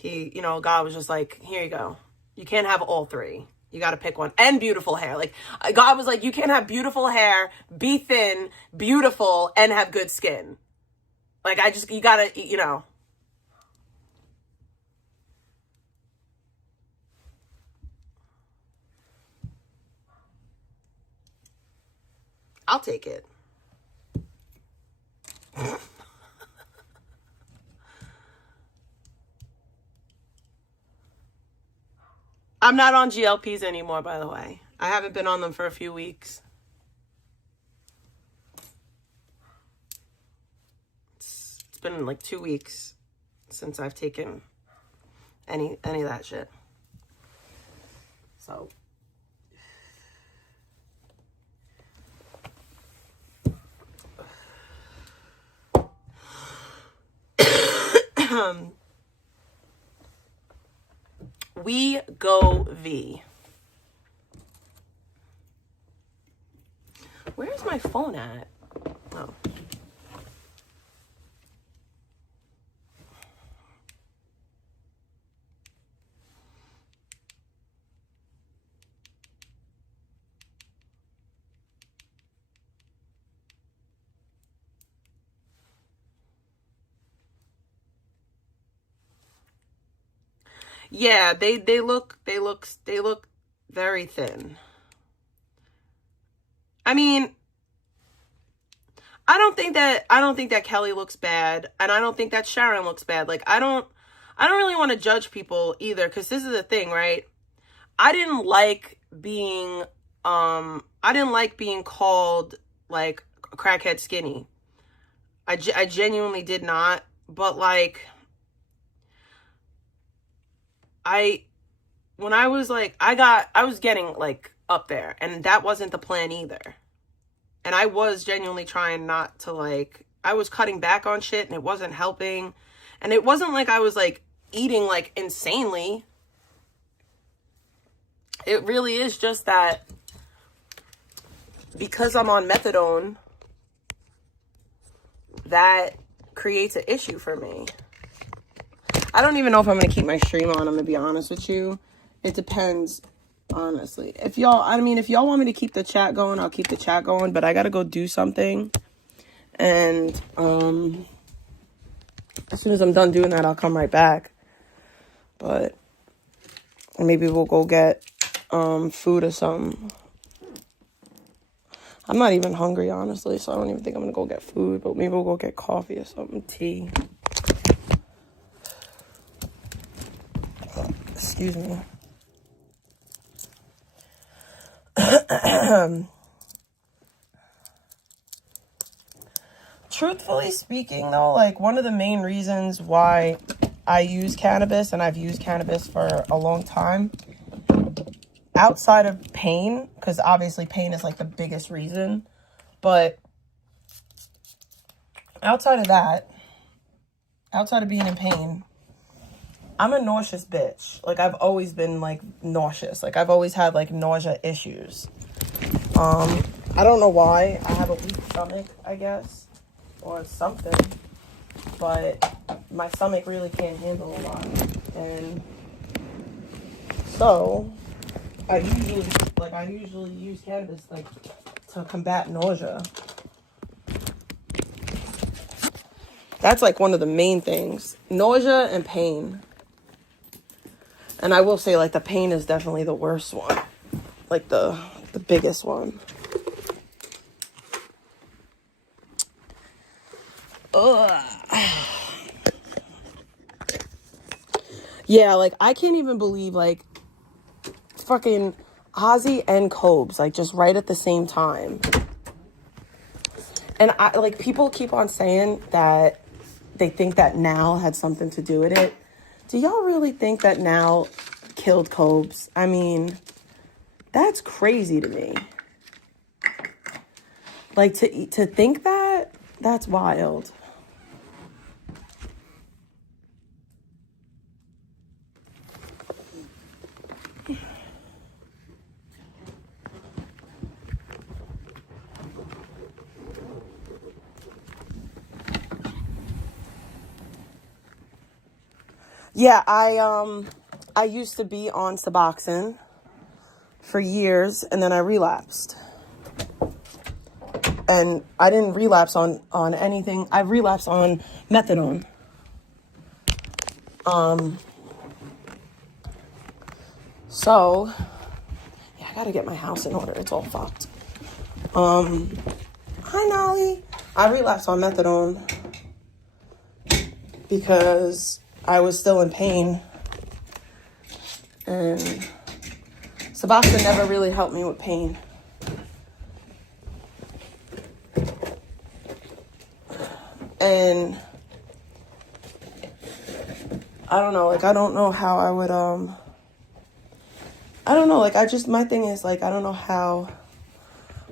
you know, God was just like, here you go. You can't have all three. You got to pick one. And beautiful hair. Like, God was like, you can't have beautiful hair, be thin, beautiful, and have good skin. Like, you got to, you know. I'll take it. I'm not on GLPs anymore, by the way. I haven't been on them for a few weeks. It's been like 2 weeks since I've taken any of that shit. So we go V. Where's my phone at? Oh. Yeah, they look very thin. I mean, I don't think that Kelly looks bad, and I don't think that Sharon looks bad. Like, I don't really want to judge people either, because this is the thing, right? I didn't like being called like crackhead skinny. I genuinely did not, but like when I was like, I was getting like up there, and that wasn't the plan either. And I was genuinely trying not to, like, I was cutting back on shit and it wasn't helping. And it wasn't like I was like eating like insanely. It really is just that because I'm on methadone, that creates an issue for me. I don't even know if I'm going to keep my stream on, I'm going to be honest with you. It depends, honestly. If y'all want me to keep the chat going, I'll keep the chat going, but I got to go do something. And as soon as I'm done doing that, I'll come right back. But maybe we'll go get food or something. I'm not even hungry, honestly, so I don't even think I'm going to go get food, but maybe we'll go get coffee or something, tea. Excuse me. Truthfully speaking, though, like, one of the main reasons why I use cannabis, and I've used cannabis for a long time, outside of pain, because obviously pain is like the biggest reason, but outside of that, outside of being in pain, I'm a nauseous bitch. Like, I've always been like nauseous. Like, I've always had like nausea issues. I don't know why. I have a weak stomach, I guess, or something, but my stomach really can't handle a lot. And so I usually use cannabis like to combat nausea. That's like one of the main things. Nausea and pain. And I will say, like, the pain is definitely the worst one. Like the biggest one. Ugh. Yeah, like, I can't even believe, like, fucking Ozzy and Cobes, like, just right at the same time. And I, like, people keep on saying that they think that Nal had something to do with it. Do y'all really think that Nal killed Cobes? I mean, that's crazy to me. Like, to think that, that's wild. Yeah, I used to be on Suboxone for years, and then I relapsed. And I didn't relapse on anything. I relapsed on methadone. So, yeah, I gotta get my house in order. It's all fucked. Hi, Nolly. I relapsed on methadone because I was still in pain. And Suboxone never really helped me with pain. And I don't know, like, I don't know how I would, I don't know, like, my thing is, like, I don't know how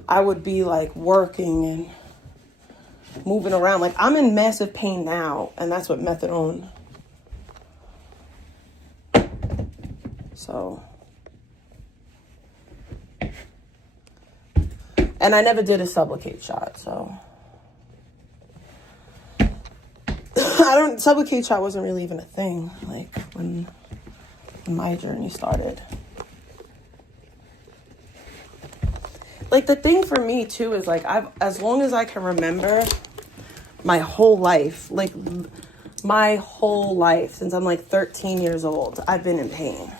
I would be, like, working and moving around. Like, I'm in massive pain now, and that's what methadone. So. And I never did a Sublocade shot, so. Sublocade shot wasn't really even a thing, like, when my journey started. Like, the thing for me, too, is, like, as long as I can remember my whole life, like, my whole life, since I'm like 13 years old, I've been in pain.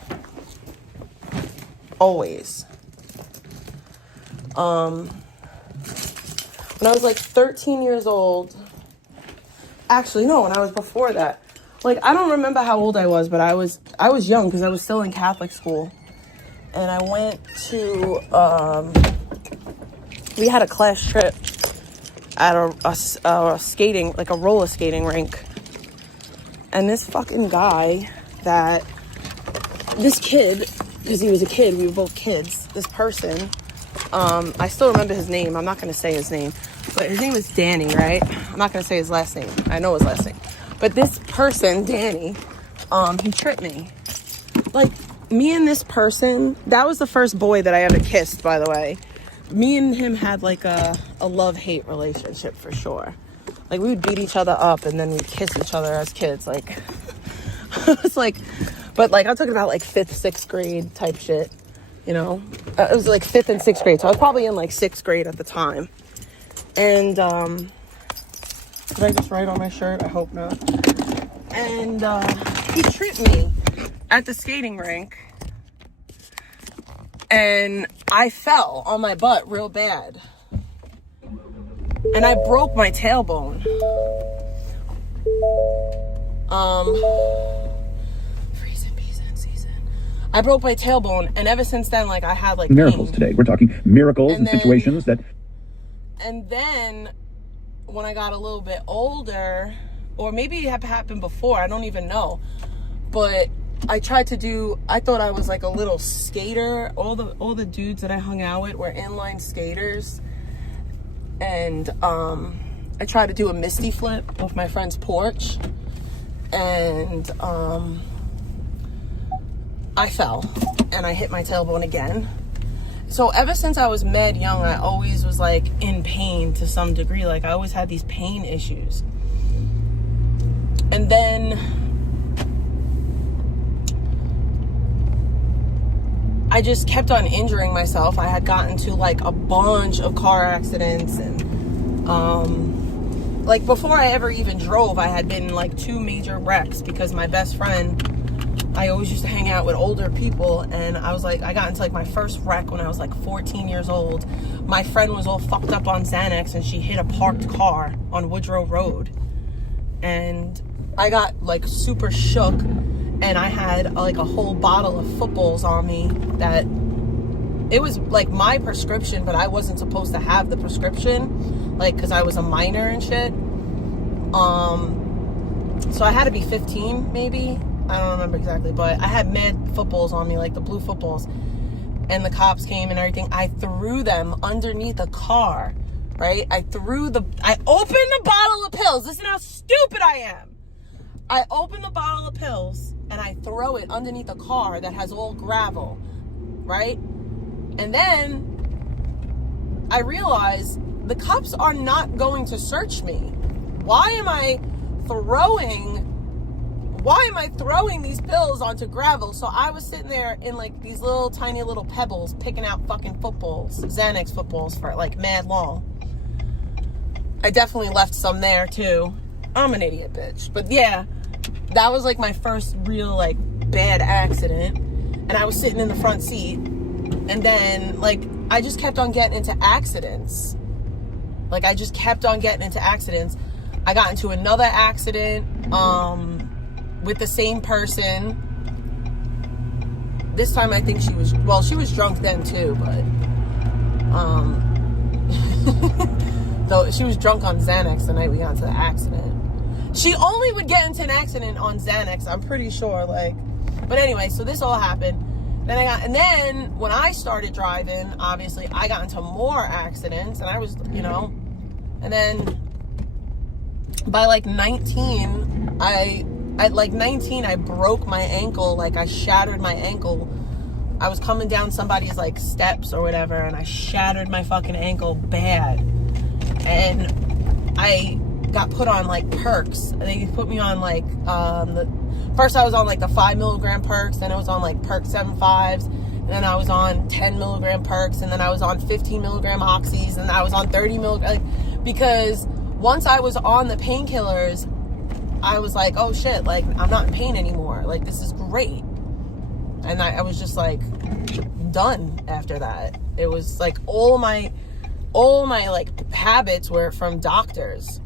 Always. When I was like 13 years old, actually, no, when I was before that, like, I don't remember how old I was, but I was young because I was still in Catholic school. And I went to, we had a class trip at a skating, like a roller skating rink. And this fucking guy this kid, because he was a kid, we were both kids, this person, I still remember his name. I'm not going to say his name, but his name was Danny, right? I'm not going to say his last name. I know his last name. But this person, Danny, he tripped me. Like, me and this person, that was the first boy that I ever kissed, by the way. Me and him had like a love-hate relationship for sure. Like, we would beat each other up and then we'd kiss each other as kids. Like, it's like, but like, I'm talking about like 5th, 6th grade type shit, you know? It was like 5th and 6th grade. So I was probably in like 6th grade at the time. And, did I just write on my shirt? I hope not. And, he tripped me at the skating rink. And I fell on my butt real bad. And I broke my tailbone. I broke my tailbone, and ever since then, like, I had like miracles pain. Today. We're talking miracles and then, situations that. And then, when I got a little bit older, or maybe it happened before, I don't even know. But I thought I was like a little skater. All the dudes that I hung out with were inline skaters. And I tried to do a misty flip off my friend's porch. And I fell. And I hit my tailbone again. So ever since I was mad young, I always was like in pain to some degree. Like, I always had these pain issues. And then I just kept on injuring myself. I had gotten to like a bunch of car accidents, and like before I ever even drove, I had been in like 2 major wrecks because my best friend, I always used to hang out with older people, and I got into like my first wreck when I was like 14 years old. My friend was all fucked up on Xanax, and she hit a parked car on Woodrow Road, and I got like super shook. And I had like a whole bottle of footballs on me that it was like my prescription, but I wasn't supposed to have the prescription, like, because I was a minor and shit. So I had to be 15 maybe. I don't remember exactly, but I had mad footballs on me, like the blue footballs. And the cops came and everything. I threw them underneath a car, right? I opened the bottle of pills. Listen how stupid I am. I open the bottle of pills and I throw it underneath a car that has all gravel, right? And then I realize the cops are not going to search me. Why am I throwing these pills onto gravel? So I was sitting there in like these little tiny little pebbles picking out fucking footballs, Xanax footballs, for like mad long. I definitely left some there too. I'm an idiot, bitch. But yeah, that was like my first real like bad accident. And I was sitting in the front seat. And then like I just kept on getting into accidents. I got into another accident with the same person. This time I think she was drunk then too, but though she was drunk on Xanax the night we got into the accident. She only would get into an accident on Xanax, I'm pretty sure, like. But anyway, so this all happened. And then when I started driving, obviously I got into more accidents, and I was, and then by like 19, I broke my ankle. Like, I shattered my ankle. I was coming down somebody's like steps or whatever, and I shattered my fucking ankle bad. And I got put on like perks. They put me on like first I was on like the 5 milligram perks, then I was on like perk 7.5s, and then I was on 10 milligram perks, and then I was on 15 milligram oxys, and I was on 30 milligram, because once I was on the painkillers, I was like, oh shit, like I'm not in pain anymore. Like this is great. And I was just like done after that. It was like all my like habits were from doctors.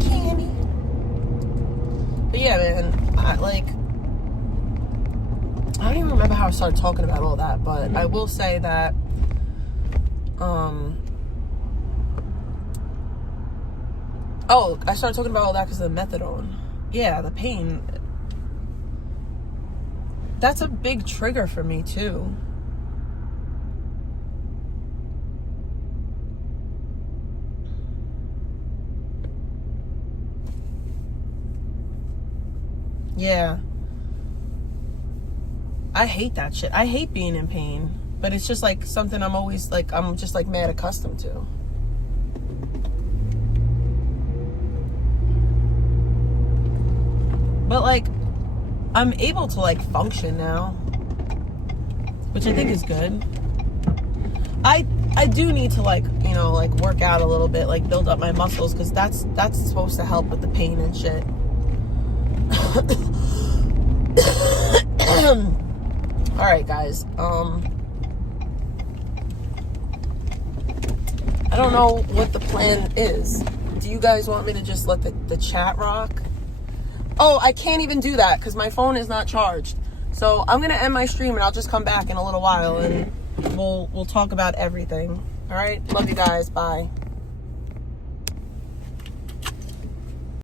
Candy. But yeah, man, I don't even remember how I started talking about all that, but I will say that oh, I started talking about all that because of the methadone. Yeah, the pain. That's a big trigger for me too. Yeah. I hate that shit. I hate being in pain. But it's just like something I'm always like, I'm just like mad accustomed to. But like, I'm able to like function now, which I think is good. I do need to like, you know, like work out a little bit, like build up my muscles, because that's supposed to help with the pain and shit. All right, guys. I don't know what the plan is. Do you guys want me to just let the chat rock? Oh, I can't even do that because my phone is not charged. So I'm gonna end my stream and I'll just come back in a little while and we'll talk about everything. All right, love you guys. Bye.